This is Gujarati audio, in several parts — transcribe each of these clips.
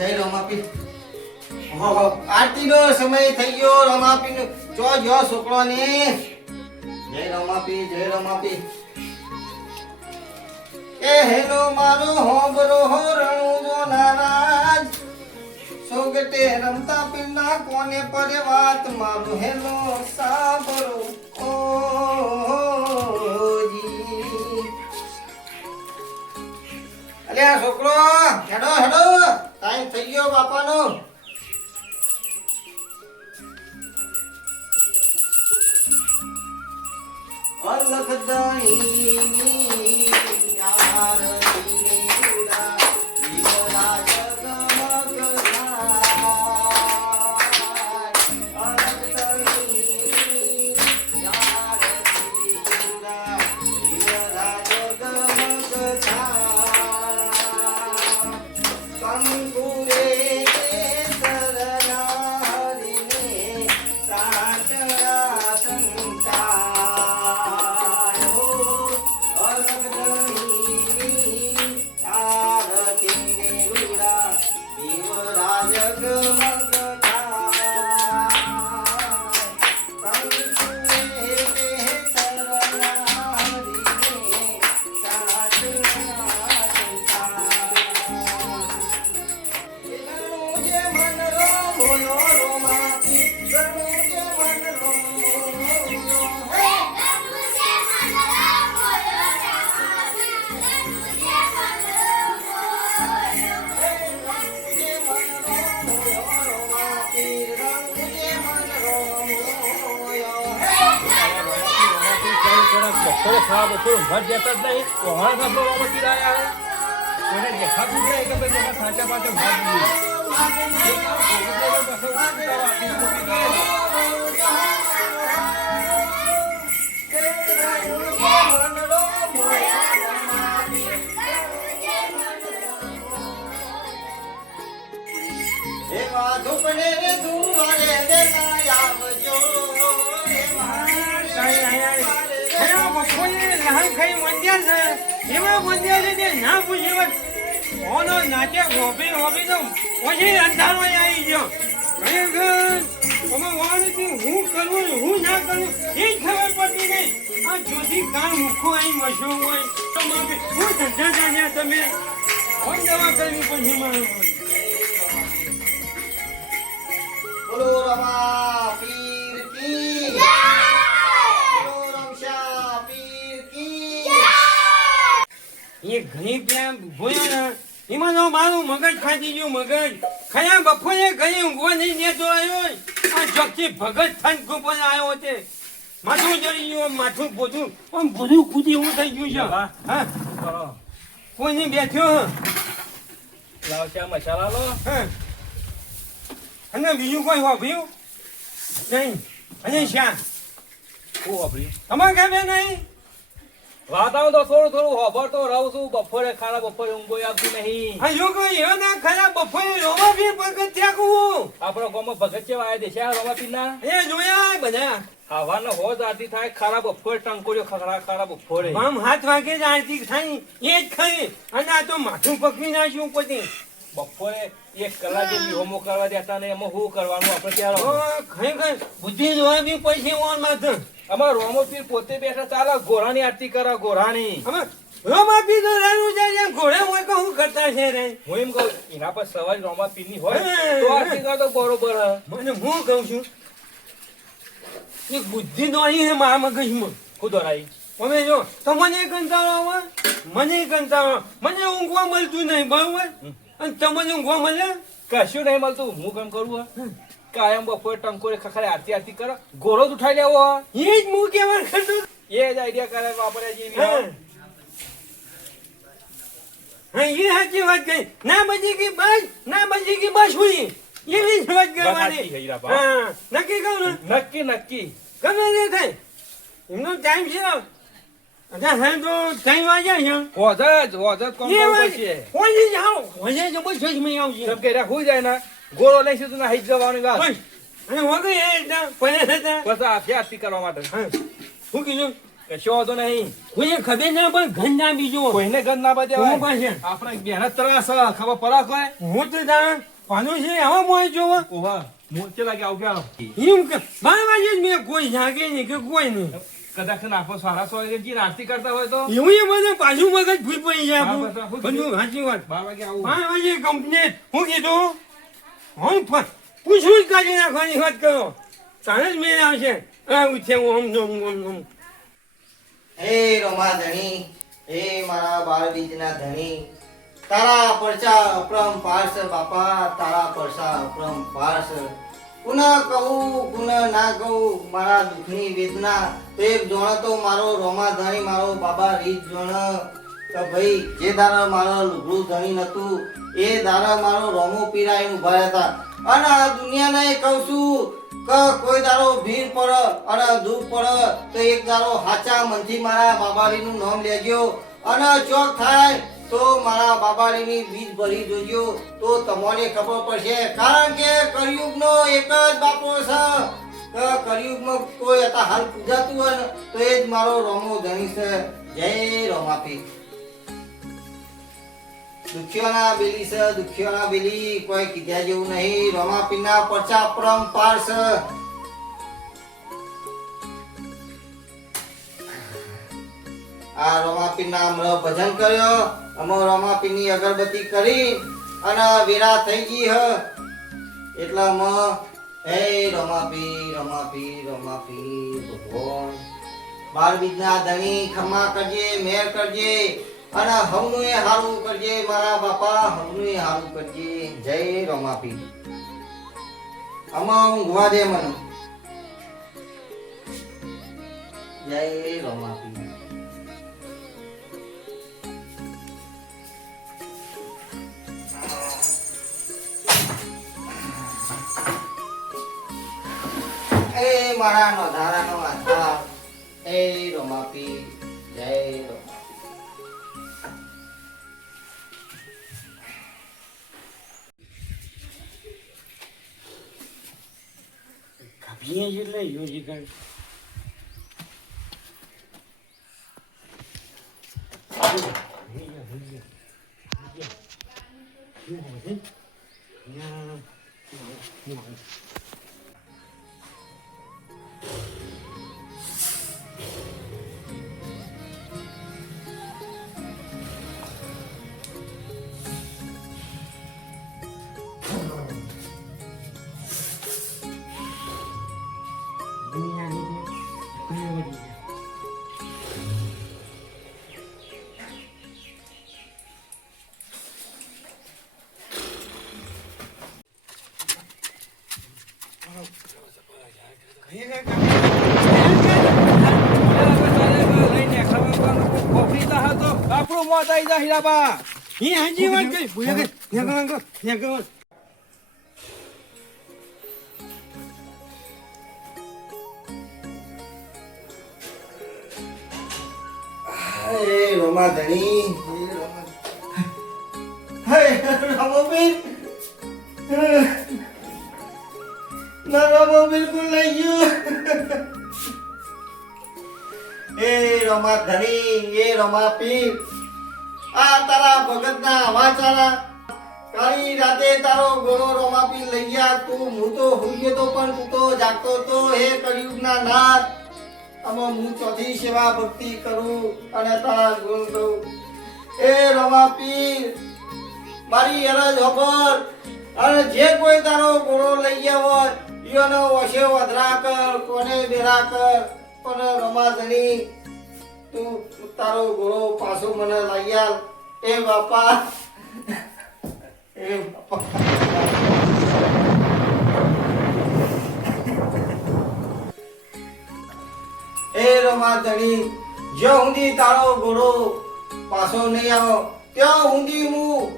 જય રમાપી. આરતીનો સમય થઈ ગયો. રમાપીનો જો જો છોકરો ને. જય રમાપી, જય રમાપી. એ હેલો મારો હોબરો હો રણુજો નારાજ. સોગટે રમતા પીના કોને પડે વાત મારું હેલો સાબરો ઓજી. અરે આ છોકરો હેડો હેડો, ટાઈમ થઈ ગયો બાપાનો. અલખ દણી આરતી ઉડા દીવરા જગમગ થાય. અલખ દણી આરતી ઉડા દીવરા જગમગ થાય. કંકુરે કેસરના હરિને સાચરા સંતાય હો. અલગ દણી આરતી ઉડા દીવરા જગમગ થાય. કંકુરે કેસરના હરિને સાચરા બપોરે ખાવા બપોરે ઊંઘવા જતા જ નહીં. કોહણા ખાતો રોમતી રહ્યા કોઈને દેખાતું નહીં કે ભાઈ જેમાં સાચા પાછા ભાગ નાચે હોબી હોબી તો પછી અંધારો આવી ગયો. હું કરું હું ના કરું એ ખબર પડતી નહીં. આ જોથી કામ મૂકો અહીં મશો હોય તો હું ધંધા કાઢ્યા તમે કોણ દવા કરવી પછી મારું. બોલો રમા પીર કી જય. બોલો રમશા પીર કી જય. એ ઘણી ત્યાં ભોયો ને એમાં તો મારું મગજ ફાટી ગયું. મગજ ખયા બપોરે ઘણી ઊંઘવા નહીં દેતો આવ્યો. આ જોગથી ભગત થન કુપન આવ્યો તે માથું જડી ગયું. માથું પોતું આમ બધું કૂદી એવું થઈ ગયું છે. હા કોઈ નહીં બેઠ્યો. લાવશા મસાલા લો. હા અને બીજું કોઈ વાપર્યું નહીં. અને શા શું વાપર્યું? તમારે ગમે નહીં. વાતાવરણ તો થોડું થોડું હોભર તો રહું છું. બપોરે ખાડા બપોરે ઊંઘો આવતી નહીં. આ લોકો એવો ના ખરા બપોરે રોવા બી પગત ત્યાગવું. આપણો ગામમાં ભગત છે વાય દેશે રમાપીના એ જોયા બધા હવાનો હોજ આરતી થાય. ખારા બપોરે ટંકોડ્યો ખરા ખારા બપોરે આમ 7 વાગે જ આરતી થાય એ જ ખાઈ. અને આ તો માથું પકવી નાખ્યું પછી. બપોરે 1 કલાક જેવી હોમો કરવા દેતા ને એમાં શું કરવાનું આપણે ત્યારે ખરેખર બુદ્ધિ જોવા બી પૈસે ઓન માથું. અમાર રોમો પીર પોતે બેઠા ચાલે ઘોડાની આરતી કરે. ઘોડાની અમે રોમા પી તો રાનું જાય ઘોડે હોય કે હું કરતા છે રે. હું એમ કહું એના પર સવારી રોમા પીરની હોય તો આરતી કરે તો બરોબર. મને હું કહું છું એક બુદ્ધિ દોરી છે મારા મગજમાં. ખુદ દોરાઈ તમે જો તો મને કંટાળો આવે. મને કંટાળો મને ઊંઘવા મળતું નહીં બરોબર. અને તમને ઊંઘવા મળે કશું નહીં મળતું. હું કેમ કરું કાયમ બપોરે ટંકોરે ખખડે આરતી આરતી કરે. ઘોડો જ ઉઠાઈ લેવો એ જ હું કેવા કરતો. એ જ આઈડિયા કરે વાપરે છે. હા એ સાચી વાત કહી. ના બજી કી બસ ના બજી કી બસ હુઈ એવી જ વાત કરવાની. હા નક્કી કહું ને. નક્કી નક્કી ગમે તે થાય એમનો ટાઈમ છે. અચ્છા હા તો 3 વાગ્યા છે. હોજ કોમ કરવું પડશે. હોજે જાઓ હોજે જો બસ જ મેં આવશે. કેમ કે રાખવું જાય ને ગોળો લઈ સીધું ના હઈ જવાની વાત. બસ અને વગર એ પડે હતા બસ આખી આરતી કરવા માટે. શું કીધું કશો વાંધો નહીં. કોઈને ખબર ના પણ ઘન ના બીજો કોઈને ગંધ ના હું બજાવે. પાસે આપણે મહેનત કરવા ખબર પડા કોઈ. હું તો જાણ પાનું છે આવા મોય જોવો ઓવા મોચે લાગે આવું ક્યાં એમ કે 12 વાગે જ મેં કોઈ જાગે નહીં કે કોઈ નહીં કદાચ નાખો સારા સોયજી આરતી કરતા હોય તો એવું એ બધે પાછું મગજ ભૂલ પડી જાય હા, આપણું. બસ, બધું સાચી વાત 12 વાગે આવું 12 વાગે કમ્પ્લીટ હું કીધું હું પૂછું જ કાઢી નાખવાની વાત કરો તારે જ મેળ આવશે આવું છે ઓમ હે રમા ધણી હે મારા બાળ બીજના ધણી તારા પરચા અપરંપાર છે બાપા તારા પરચા અપરંપાર છે પુનઃ કહું પુનઃ ના કહું મારા દુઃખની વેદના તો એક જોણ તો મારો રોમા ધણી મારો બાબા રીત જોણ કે ભાઈ જે દારા મારો લુગડું ધણી નતું એ દારા મારો રોમો પીરાઈને ઉભા રહેતા અને આ દુનિયાને કહું છું કે કોઈ દારો ભીડ પડે અને દુઃખ પડે તો એક દારો હાચા મનથી મારા બાબારીનું નામ લેજો અને ચોક થાય તો મારા બાબારીની બીજ ભરી જોજો તો તમને ખબર પડશે કારણ કે કળિયુગનો એક જ બાપો છે કે કળિયુગમાં કોઈ હતા હાલ પૂજાતું હોય ને તો એ જ મારો રોમો ધણી છે જય રોમાપી દુખ્યોના બેલી છે દુખ્યોના બેલી કોઈ કીધા જેવું નહીં રોમાપીના પરચા પરંપાર છે આ રોમાપીના અમરો ભજન કર્યો અમો રોમાપીની અગરબત્તી કરી અને વેરા થઈ ગઈ હ એટલા મ હે રોમાપી રોમાપી રોમાપી ભગવાન બાર બીજના ધણી ખમા કરજે મેર કરજે અને હવનું એ હારું કરજે મારા બાપા હવનું એ હારું કરજે જય રોમાપી આમાં ઊંઘવા દે મને જય રોમાપી એ મારા નો ધારાનો આધાર એ રોમાપી જય રોમાપી કાપીએ જ એટલે યોજી કાઢ આપણું મોત આવી જાય હીરાબા એ હાજી વાત કરી ભૂયા કે ત્યાં કરો હે રોમા ધણી હે રામોબીન ના રામો બિલકુલ નહીં ગયું એ રોમા ધણી એ રોમા પીર આ તારા ભગતના હવાચારા કાળી રાતે તારો ગોળો રોમા પીર લઈ ગયા તું હું તો હોઈએ તો પણ તું તો જાગતો તો હે કળિયુગના નાથ આમાં હું ચોથી સેવા ભક્તિ કરું અને તારા ગુણ ગાઉં એ રોમા પીર મારી અરજ ખબર અને જે કોઈ તારો ગોળો લઈ ગયા હોય ઈયોનો વશે વધરા કર કોને બેરા કર પણ રોમા ધણી તું તારો ગોળો પાછો મને લઈ આલ એ બાપા એ બાપા એ રોમા ધણી જો હુંદી તારો ગોળો પાછો નહીં આવો ત્યાં હુંદી હું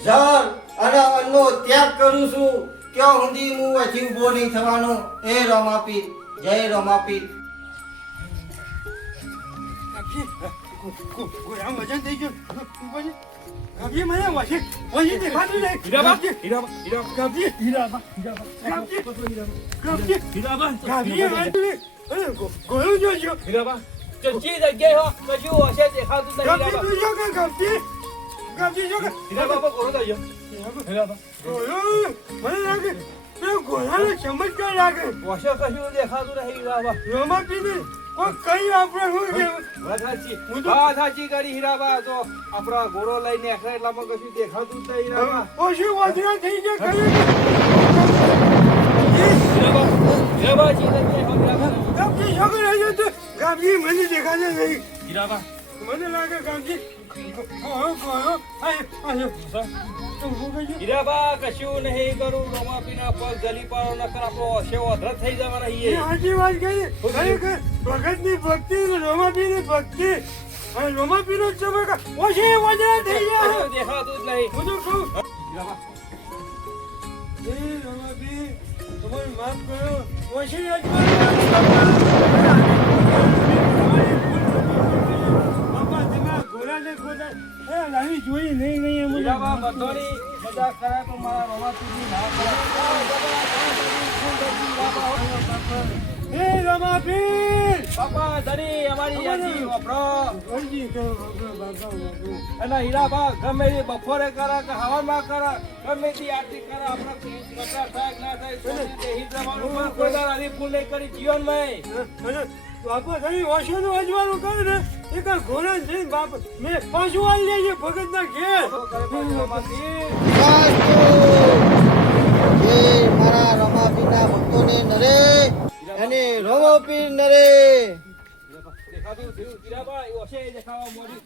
જળ અને અન્નનો ત્યાગ કરું છું ત્યાં હુંદી હું હજી ઊભો નહીં થવાનો એ રોમાપીર જય રોમાપીર આમ વજન થઈ ગયું કાપીએ મને વજન દેખાતું નહીં હીરાબા કાપીએ ગોળું જોજો હીરાબા ચચી જગ્યાએ હો કજુ હશે દેખાતું નહીં હીરાબા કાપીએ જો હીરાબા પર ગોળો દઈ મને લાગે પેલો ઘોડાનો ચમત્કાર લાગે. ઓછો કશું દેખાતું નહીં હીરાબા. રમાપીને કોઈ કઈ આપણે શું કહેવાય? વાત સાચી. હું તો- વાત સાચી કરી હીરાબા. તો આપણા ઘોડો લઈને એકલા એટલામાં કશું દેખાતું જ નહીં હીરાબા. ઓછી વધરા થઈ જાય ખરી. હીરાબા, હીરાબા, ચિંતા નહીં, હવે હીરાબા. ગામજી છોકરા છે તો ગામજી મને દેખાશે નહીં. હીરાબા, મને લાગે ગામજી ગોળો ગોળો આયો તો હું કહી હીરાબા, કશું નહીં કરું. રમાપીના પગ જલી પાડો નકર આપણો ઓછો અધરત થઈ જવાના છીએ. સાચી વાત કહી. ખરેખર ભગતની ભક્તિ ને રમાપીની ભક્તિ અને રમાપીનો ચમત્કાર ઓછી વધરા થઈ જાય. કશું દેખાતું જ નહીં. હું તો કહું હીરાબા, એ રમાપી તમારું માફ કરો. ઓછી બાપા તમારા ઘોડાને ખોદા લાવી જોઈ નહીં નહીં એમ હીરાબા, બધાની મજાક કરાય પણ મારા રમાપીની ના કરાય. એ રમાપી બાપા, ધણી અમારી યાદી વાપરો. ઓજી કહો બાપા અને હીરાબા ગમે તે બપોરે કરે કે હવામાં કરે, ગમે તે આરતી કરે, આપણે કટાર થાય કે ના થાય, સોની દેહી જવાનું પણ કોઈ દાડો આની ભૂલ નહીં કરી જીવનમાં. અને બાપા તમે ઓછોનું અજવાનું કરે ને એ કાંઈ ઘોડા જઈને બાપ મેં પાછું આવી લેજે ભગતના ઘેર. તો કરે પાછું રમાપી. જય મારા રમાપીના ભક્તોને નરે અને રમાપી નરે. દેખાતું થયું. હીરાબા, એ ઓછે દેખાવા મોડી.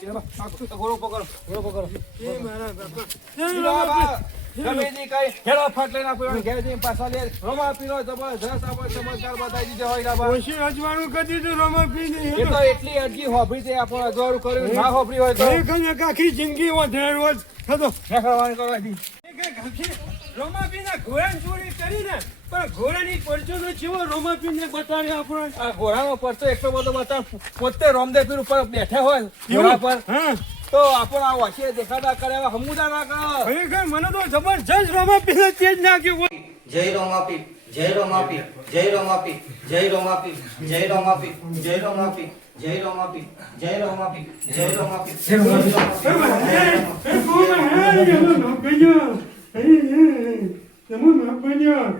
હીરાબા, આ ઘોડો પકડો, ઘોડો પકડો. એ મારા બાપા હીરાબા, ગમે તે કઈ હેડો ફાટ લઈને આપણે ઘેર જઈને પાછા લે. રમાપીનો જબરજસ્ત આપણે ચમત્કાર બતાવી દીધો હોય હીરાબા. ઓછી અજવાનું કરી દીધું રમાપીને. એ તો એટલી અરજી હોભળી તે આપણે અજવાળું કર્યું. ના હોભળી હોય તો ખરેખર ને આખી જિંદગી વધેર વધ થતો. નેકળવાની કરવા દી. રમાપીના ઘોડાની ચોરી કરીને પણ ઘોડાની પરચોનો જેવો રમાપીને બતાડ્યો આપણે. આ ઘોડાનો પરચો એટલો બધો બતાવ પોતે રોમદેપીર ઉપર બેઠા હોય ઘોડા પર હા તો આપણે આ વાંચીએ દેખાતા કરે એવા હમુદા ના કરે. ખરેખર મને તો જબરજસ્ત રમાપીને તેજ નાખ્યું. જય રમાપી જય રમાપી જય રમાપી જય રમાપી જય રમાપી જય રમાપી જય રમાપી જય રમાપી જય રમાપી જય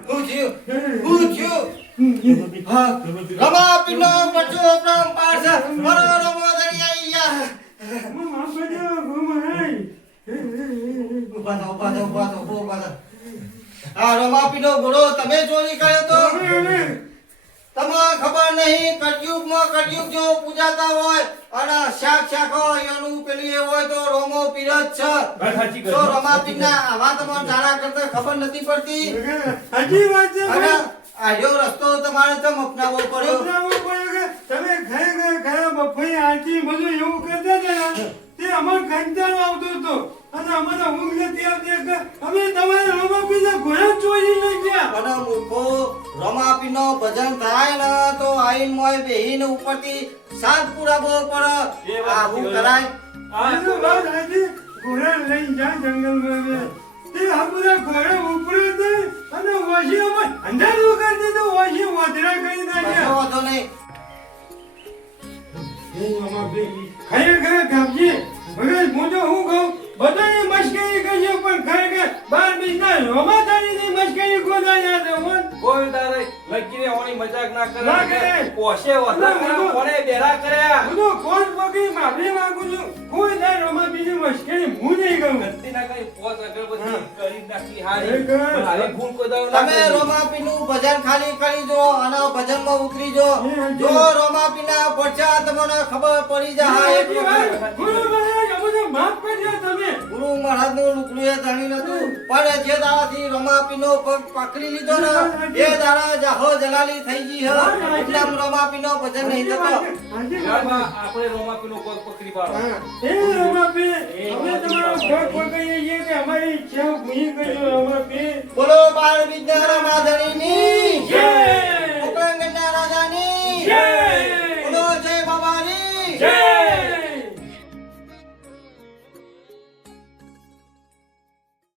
હું થયું હું થયું હા રમાપીનો પરચો પ્રાણ પાડશે મારો રમોદરી આવી ગયા. ઉભા થાઓ, ઉભા થાઓ, ઉભા થાઓ, ઉભા થાઓ. આ રમાપીનો ઘોડો તમે ચોરી કર્યો તો તમને ખબર નહીં. કળિયુગમાં કળિયુગ જો પૂજાતા હોય અને શાક હોય એનું પેલી એ હોય તો રોમો પીર જ છે. તો રમાપીના આવા તમારે જાણા કરતા ખબર નથી પડતી. હજી વાત છે અને આજો રસ્તો તમારે તો અપનાવવો પડ્યો. તમે ઘરે બપોરે આરતી બધું એવું કરતા હતા ને, તે અમાર કંટાળો આવતો હતો અને અમારે ઊંઘ નથી આવતી. અમે તમારે રમાપીના ઘોડા ચોરી લઈ ગયા. અને મૂર્ખો રમાપીનો ભજન થાય ને તો આઈન મોય બેહીને ઉપરથી સાત પુરાવો પડે. આવું કરાય? આ તો વાત હતી. ઘોડા લઈને જા જંગલમાં. તે આપણે ઘોડા ઉપરે હતી અને વસી અમે અંધારું કરી દીધું. વસી વધરા કરી કશો નાખ્યા. વાંધો નહીં. ખરેખર ગામજી ભગત હું તો હું કહું બધાને મશ્કરી કરજો પણ ખરેખર 12 બીજના રોમાતાની મશ્કરી કોના યાદ હોય. કોઈ તારે લકીરે ઓની મજાક ના ના કરે. કરે. પોશે વધા કર્યા, કોણે બેરા કર્યા. હું તો કોટ પકડી માફી માંગુ છું. કોઈ તાર રોમાપીની મશ્કરી હું નહીં કરું. ગલતી ના કરી, પોસ અગરબત્તી કરી નાખી હારી. ખરેખર. પણ હારી ભૂલ કોઈ દાડો ના તમે કરવી. રોમાપીનું ભજન ખાલી કરી દો અને ભજનમાં ઉતરી જો. જો રોમાપીના પરચા તમને ખબર પડી જાય એક વખત. ગુરુ મહારાજ અમને માફ કરજો તમે. ગુરુ મહારાજનું લુગડું એ જાણી નતું પણ જે દાડાથી રમાપીનો પગ પકડી લીધો ને એ દાડા જાહો જલાલી થઈ ગઈ હે. એટલે આમ રમાપીનો ભજન નહીં થતો. હીરાબા, આપણે રોમાપીનો પગ પકડી પાડો. એ રમાપી અમે તમારો પગ પકડીએ છીએ કે અમારી ઈચ્છા પૂરી કરજો રમાપી. બોલો બાળ વિદ્યા રમાધણીની